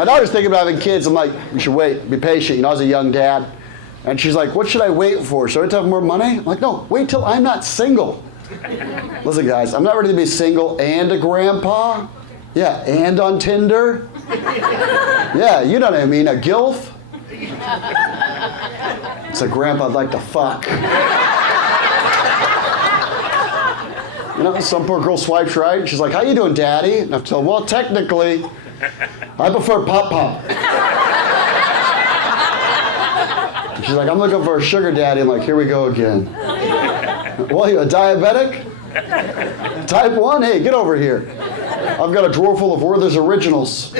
My daughter's thinking about having kids. I'm like, you should wait, be patient. You know, I was a young dad. And she's like, what should I wait for? Should I wait to have more money? I'm like, no, wait till I'm not single. Listen, guys, I'm not ready to be single and a grandpa. Yeah, and on Tinder. Yeah, you know what I mean, a gilf. It's a grandpa I'd like to fuck. You know, some poor girl swipes right. She's like, how you doing, Daddy? And I have to tell her, well, technically, I prefer pop-pop. She's like, I'm looking for a sugar daddy. I'm like, here we go again. Well, you a diabetic? Type 1? Hey, get over here. I've got a drawer full of Werther's Originals.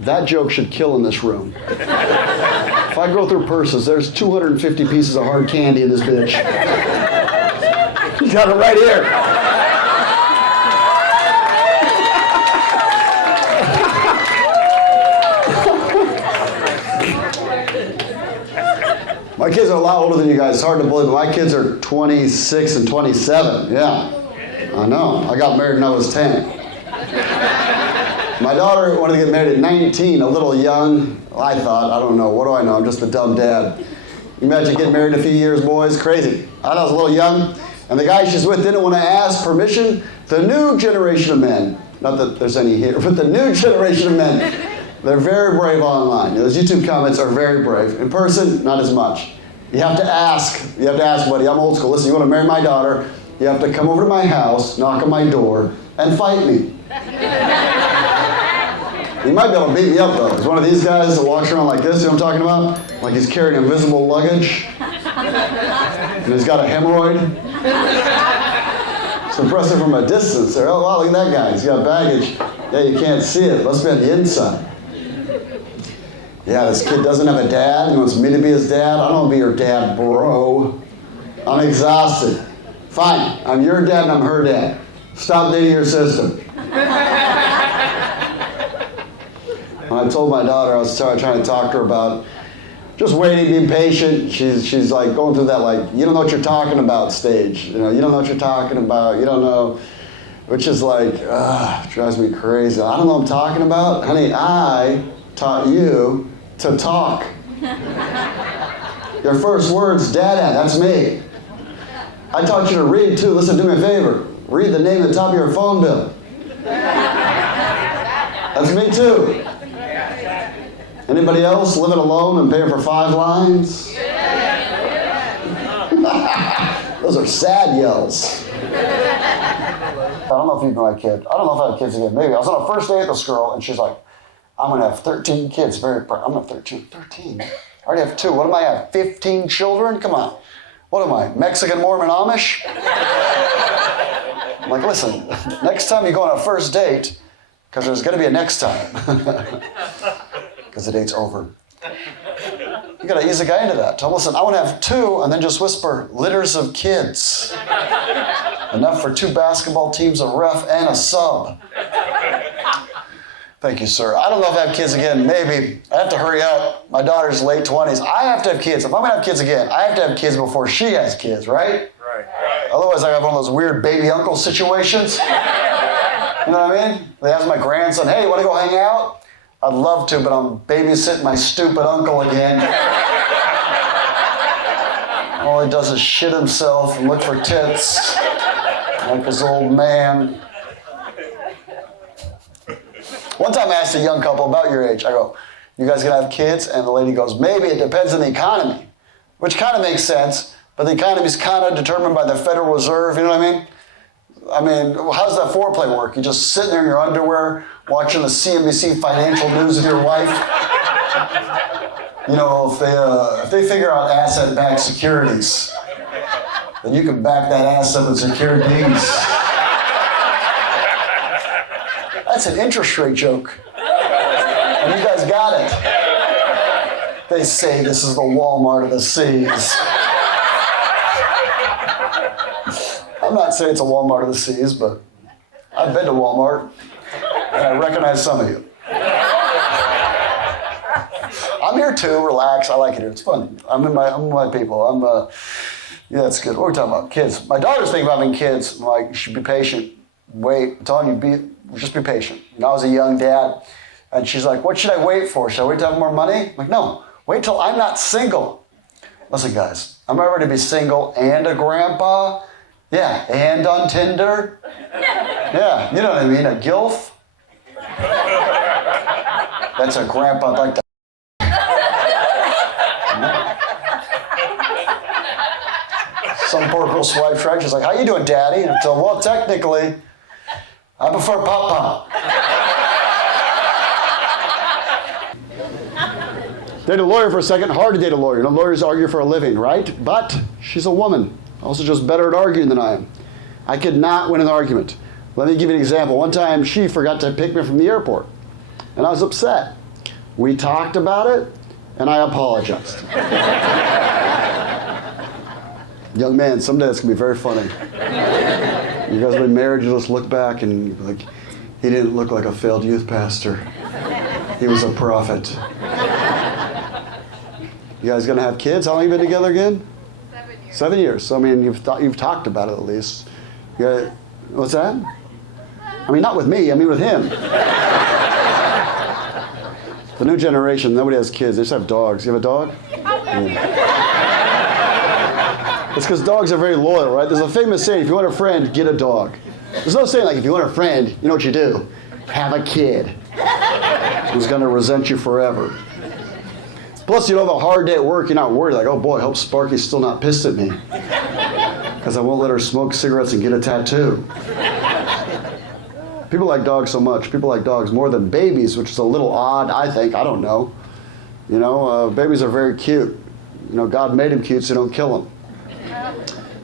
That joke should kill in this room. If I go through purses, there's 250 pieces of hard candy in this bitch. You got it right here. My kids are a lot older than you guys. It's hard to believe, but my kids are 26 and 27. Yeah, I know. I got married when I was 10. My daughter wanted to get married at 19, a little young. I thought, I don't know. What do I know? I'm just a dumb dad. You imagine getting married in a few years, boys? Crazy. I thought I was a little young. And the guy she's with didn't want to ask permission. The new generation of men, not that there's any here, but the new generation of men, they're very brave online. Those YouTube comments are very brave. In person, not as much. You have to ask. You have to ask, buddy. I'm old school. Listen, you want to marry my daughter, you have to come over to my house, knock on my door, and fight me. You might be able to beat me up, though. He's one of these guys that walks around like this, you know what I'm talking about? Like he's carrying invisible luggage. And he's got a hemorrhoid. It's impressive from a distance. Oh, wow, look at that guy. He's got baggage. Yeah, you can't see it. Must be on the inside. Yeah, this kid doesn't have a dad. He wants me to be his dad. I don't want to be your dad, bro. I'm exhausted. Fine, I'm your dad and I'm her dad. Stop dating your sister. When I told my daughter, I was trying to talk to her about just waiting, being patient. She's like going through that like, you don't know what you're talking about stage. You know, you don't know what you're talking about. You don't know, which is like, drives me crazy. I don't know what I'm talking about. Honey, I taught you to talk. Your first word's dada, that's me. I taught you to read too. Listen, do me a favor. Read the name at the top of your phone bill. That's me too. Anybody else living alone and paying for 5 lines? Those are sad yells. I don't know if you know my kid. I don't know if I have kids again. Maybe. I was on a first date with this girl and she's like, I'm going to have 13 kids. I'm not 13. 13? I already have 2. What am I have? 15 children? Come on. What am I, Mexican, Mormon, Amish? I'm like, listen, next time you go on a first date, because there's going to be a next time. Because the date's over. You got to ease a guy into that. Tell him, listen, I want to have 2, and then just whisper, litters of kids. Enough for 2 basketball teams, a ref, and a sub. Thank you, sir. I don't know if I have kids again. Maybe. I have to hurry up. My daughter's late 20s. I have to have kids. If I'm going to have kids again, I have to have kids before she has kids, right? Right. Otherwise, I have one of those weird baby uncle situations. You know what I mean? They ask my grandson, hey, you want to go hang out? I'd love to, but I'm babysitting my stupid uncle again. All he does is shit himself and look for tits like his old man. One time I asked a young couple about your age. I go, you guys gonna have kids? And the lady goes, maybe, it depends on the economy. Which kind of makes sense, but the economy's kind of determined by the Federal Reserve, you know what I mean? I mean, how does that foreplay work? You just sitting there in your underwear, watching the CNBC financial news with your wife? You know, if they figure out asset-backed securities, then you can back that ass up with securities. That's an interest rate joke. And you guys got it. They say this is the Walmart of the seas. I'm not saying it's a Walmart of the seas, but I've been to Walmart, and I recognize some of you. I'm here too, relax, I like it here, it's fun. I'm with my people, yeah, that's good. What are we talking about? Kids. My daughter's thinking about having kids. I'm like, you should be patient. wait. I'm telling you, just be patient. I was a young dad, and she's like, what should I wait for? Should I wait to have more money? I'm like, no, wait till I'm not single. Listen, guys, I'm not ready to be single and a grandpa. Yeah, and on Tinder. Yeah, you know what I mean, a gilf. That's a grandpa like that. Some poor girl swipes right. She's like, how you doing, Daddy? And so, well, technically, I prefer Papa. Date a lawyer for a second. Hard to date a lawyer. You know, lawyers argue for a living, right? But she's a woman. Also just better at arguing than I am. I could not win an argument. Let me give you an example. One time, she forgot to pick me from the airport. And I was upset. We talked about it, and I apologized. Young man, someday it's going to be very funny. You guys have been married, you just look back and you're like, he didn't look like a failed youth pastor. He was a prophet. You guys going to have kids? How long have you been together again? 7 years. 7 years. So, I mean, you've talked about it at least. What's that? I mean, not with me. I mean, with him. The new generation, nobody has kids. They just have dogs. You have a dog? Yeah. It's because dogs are very loyal, right? There's a famous saying, if you want a friend, get a dog. There's no saying like, if you want a friend, you know what you do? Have a kid who's going to resent you forever. Plus, you have a hard day at work, you're not worried, like, oh boy, I hope Sparky's still not pissed at me. Because I won't let her smoke cigarettes and get a tattoo. People like dogs so much. People like dogs more than babies, which is a little odd, I think. I don't know. You know, babies are very cute. You know, God made them cute so don't kill them.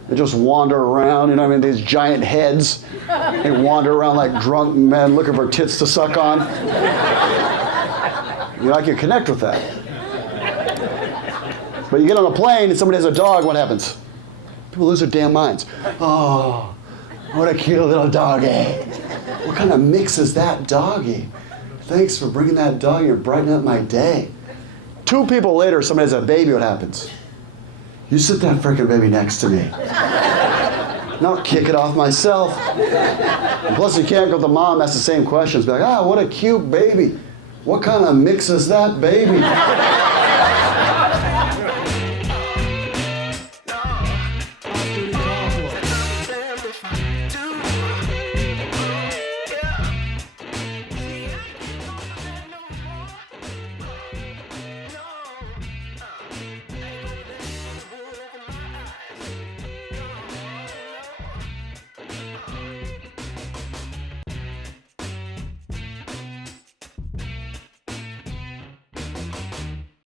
They just wander around, you know what I mean? These giant heads. They wander around like drunk men looking for tits to suck on. You know, I can connect with that. But you get on a plane and somebody has a dog, what happens? People lose their damn minds. Oh, what a cute little doggy. What kind of mix is that doggy? Thanks for bringing that dog. You're brightening up my day. 2 people later, somebody has a baby, what happens? You sit that freaking baby next to me. Not kick it off myself. And plus, you can't go to the mom, ask the same questions. Be like, what a cute baby. What kind of mix is that baby?